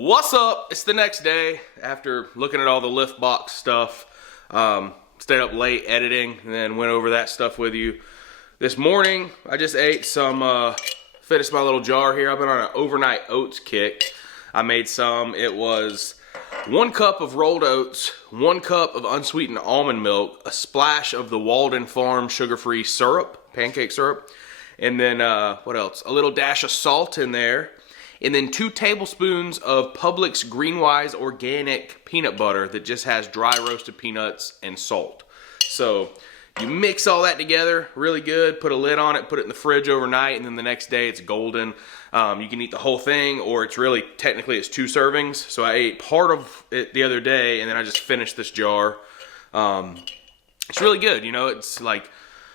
What's up? It's the next day after looking at all the lift box stuff. Stayed up late editing and then went over that stuff with you. This morning, I just ate some, finished my little jar here. I've been on an overnight oats kick. I made some. It was 1 cup of rolled oats, 1 cup of unsweetened almond milk, a splash of the Walden Farm sugar-free syrup, pancake syrup, and then, what else? A little dash of salt in there. And then 2 tablespoons of Publix Greenwise organic peanut butter that just has dry roasted peanuts and salt. So you mix all that together really good, put a lid on it, put it in the fridge overnight, and then the next day it's golden. You can eat the whole thing, or it's really, technically it's 2 servings. So I ate part of it the other day, and then I just finished this jar. It's really good, you know, it's like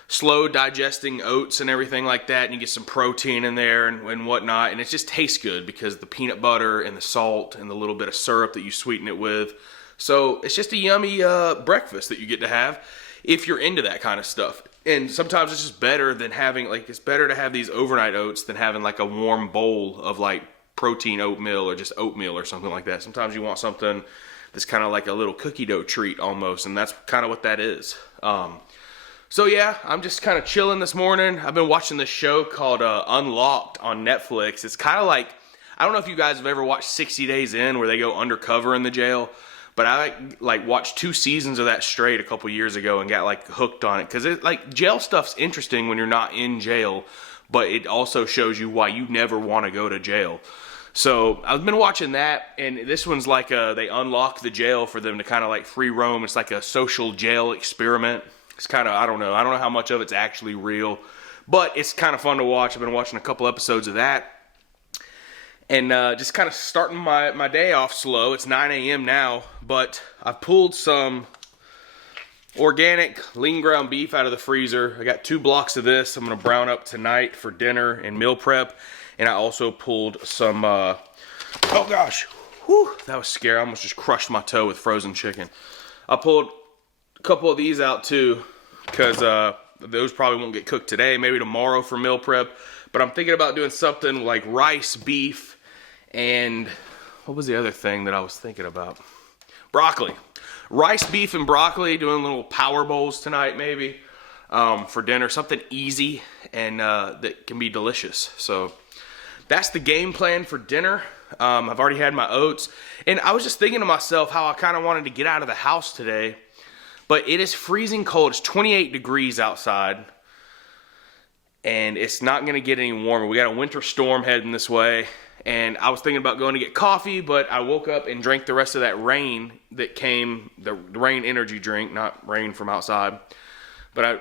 slow digesting oats and everything like that, and you get some protein in there and whatnot, and it just tastes good because the peanut butter and the salt and the little bit of syrup that you sweeten it with. So it's just a yummy breakfast that you get to have if you're into that kind of stuff. And sometimes it's just better than having, like, it's better to have these overnight oats than having like a warm bowl of like protein oatmeal or just oatmeal or something like that. Sometimes you want something that's kind of like a little cookie dough treat almost, and that's kind of what that is. So yeah, I'm just kind of chilling this morning. I've been watching this show called Unlocked on Netflix. It's kind of like, I don't know if you guys have ever watched 60 Days In where they go undercover in the jail, but I like watched 2 seasons of that straight a couple years ago and got like hooked on it, because it, like, jail stuff's interesting when you're not in jail, but it also shows you why you never want to go to jail. So I've been watching that, and this one's like they unlock the jail for them to kind of like free roam. It's like a social jail experiment. It's kind of, I don't know how much of it's actually real, but it's kind of fun to watch. I've been watching a couple episodes of that, and just kind of starting my day off slow. It's 9 a.m. now, but I pulled some organic lean ground beef out of the freezer. I got 2 blocks of this I'm going to brown up tonight for dinner and meal prep, and I also pulled some, oh gosh, whew, that was scary. I almost just crushed my toe with frozen chicken. I pulled a couple of these out too, because those probably won't get cooked today, maybe tomorrow for meal prep. But I'm thinking about doing something like rice, beef, and what was the other thing that I was thinking about? Broccoli. Rice, beef, and broccoli, doing little power bowls tonight maybe for dinner. Something easy and that can be delicious. So that's the game plan for dinner. I've already had my oats, and I was just thinking to myself how I kind of wanted to get out of the house today. But it is freezing cold. It's 28 degrees outside, and it's not going to get any warmer. We got a winter storm heading this way, and I was thinking about going to get coffee, but I woke up and drank the rest of that rain that came, the rain energy drink, not rain from outside. But I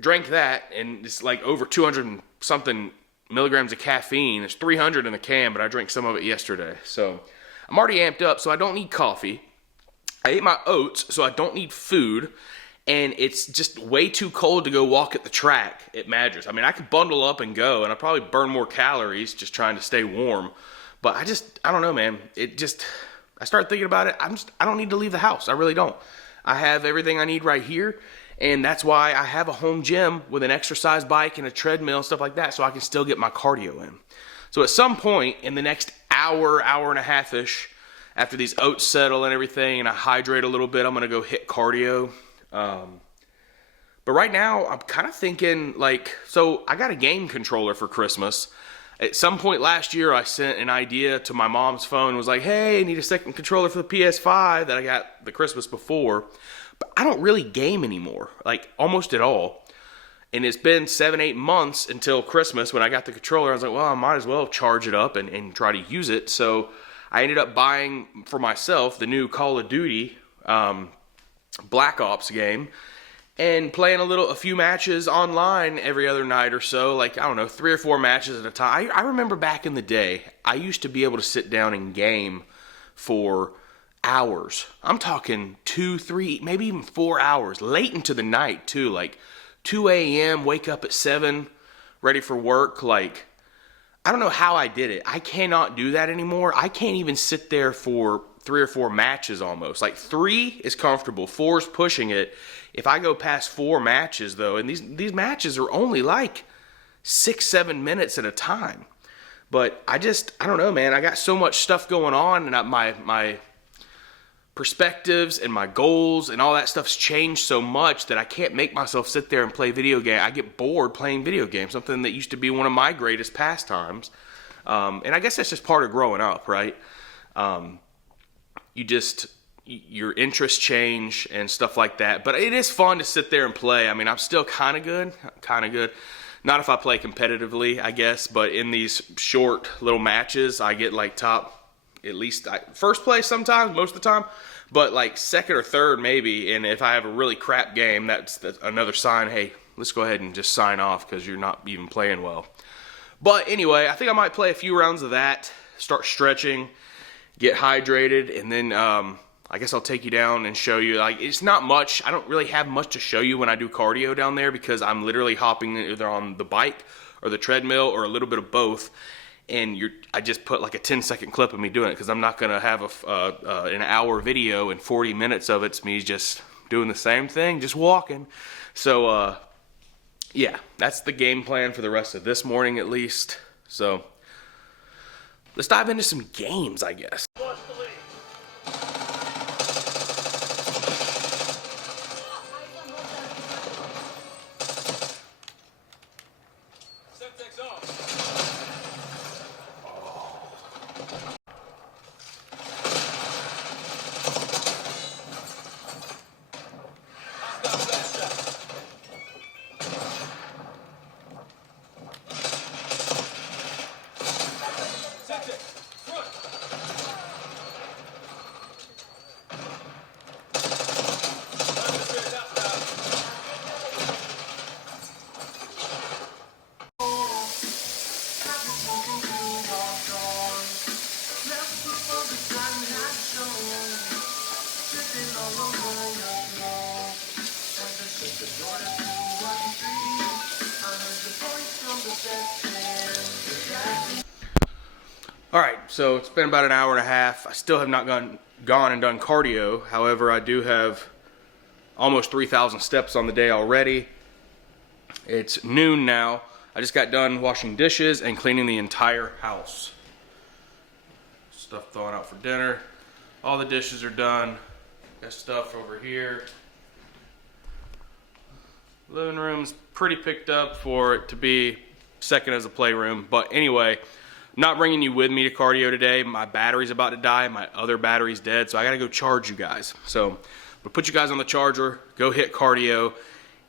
drank that, and it's like over 200 and something milligrams of caffeine. There's 300 in the can, but I drank some of it yesterday. So I'm already amped up, so I don't need coffee. I ate my oats, so I don't need food, and it's just way too cold to go walk at the track at Madras. I mean, I could bundle up and go, and I'd probably burn more calories just trying to stay warm, but I don't know, man. I started thinking about it. I don't need to leave the house. I really don't. I have everything I need right here, and that's why I have a home gym with an exercise bike and a treadmill and stuff like that, so I can still get my cardio in. So at some point in the next hour and a half-ish, after these oats settle and everything, and I hydrate a little bit, I'm going to go hit cardio. But right now, I'm kind of thinking, like, so I got a game controller for Christmas. At some point last year, I sent an idea to my mom's phone and was like, hey, I need a second controller for the PS5 that I got the Christmas before. But I don't really game anymore, like, almost at all. And it's been 7-8 months until Christmas when I got the controller. I was like, well, I might as well charge it up and try to use it. So I ended up buying for myself the new Call of Duty Black Ops game and playing a few matches online every other night or so, like, I don't know, 3 or 4 matches at a time. I remember back in the day, I used to be able to sit down and game for hours. I'm talking 2, 3, maybe even 4 hours, late into the night too, like 2 a.m., wake up at 7, ready for work, like, I don't know how I did it. I cannot do that anymore. I can't even sit there for 3 or 4 matches almost. Like 3 is comfortable, 4 is pushing it. If I go past 4 matches though, and these matches are only like 6-7 minutes at a time. But I don't know, man. I got so much stuff going on, and my perspectives and my goals and all that stuff's changed so much that I can't make myself sit there and play video games. I get bored playing video games, something that used to be one of my greatest pastimes. And I guess that's just part of growing up, right? Your interests change and stuff like that. But it is fun to sit there and play. I mean, I'm still kind of good. Not if I play competitively, I guess, but in these short little matches, I get like first place sometimes, most of the time, but like second or third maybe. And if I have a really crap game, that's another sign, hey, let's go ahead and just sign off because you're not even playing well. But anyway, I think I might play a few rounds of that, start stretching, get hydrated, and then I guess I'll take you down and show you. Like, it's not much. I don't really have much to show you when I do cardio down there because I'm literally hopping either on the bike or the treadmill or a little bit of both. And I just put like a 10-second clip of me doing it because I'm not going to have an hour video and 40 minutes of it's me just doing the same thing, just walking. So, yeah, that's the game plan for the rest of this morning at least. So, let's dive into some games, I guess. Alright, so it's been about an hour and a half. I still have not gone and done cardio. However, I do have almost 3,000 steps on the day already. It's noon now. I just got done washing dishes and cleaning the entire house. Stuff thawing out for dinner. All the dishes are done. Got stuff over here. Living room's pretty picked up for it to be second as a playroom. But anyway, I'm not bringing you with me to cardio today. My battery's about to die. My other battery's dead, so I gotta go charge you guys. So we'll put you guys on the charger, go hit cardio,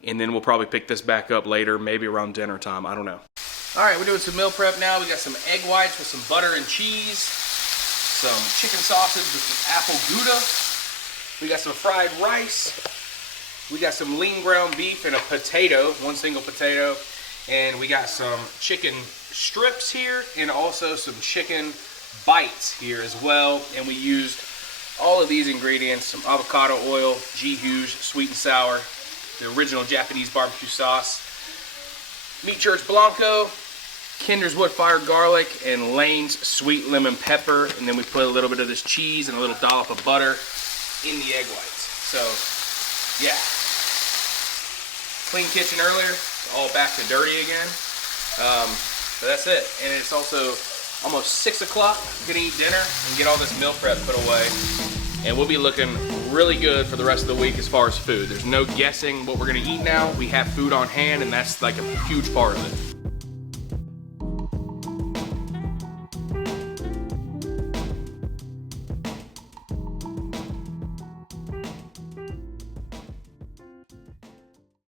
and then we'll probably pick this back up later, maybe around dinner time. I don't know. All right, we're doing some meal prep now. We got some egg whites with some butter and cheese, some chicken sausage with some apple Gouda. We got some fried rice. We got some lean ground beef and a potato, one single potato. And we got some chicken strips here and also some chicken bites here as well. And we used all of these ingredients, some avocado oil, G. Hughes, sweet and sour, the original Japanese barbecue sauce, Meat Church Blanco, Kinder's wood fired garlic, and Lane's sweet lemon pepper. And then we put a little bit of this cheese and a little dollop of butter in the egg whites. So, yeah. Clean kitchen earlier, all back to dirty again. But that's it. And it's also almost 6 o'clock. Gonna eat dinner and get all this meal prep put away. And we'll be looking really good for the rest of the week as far as food. There's no guessing what we're gonna eat now. We have food on hand, and that's like a huge part of it.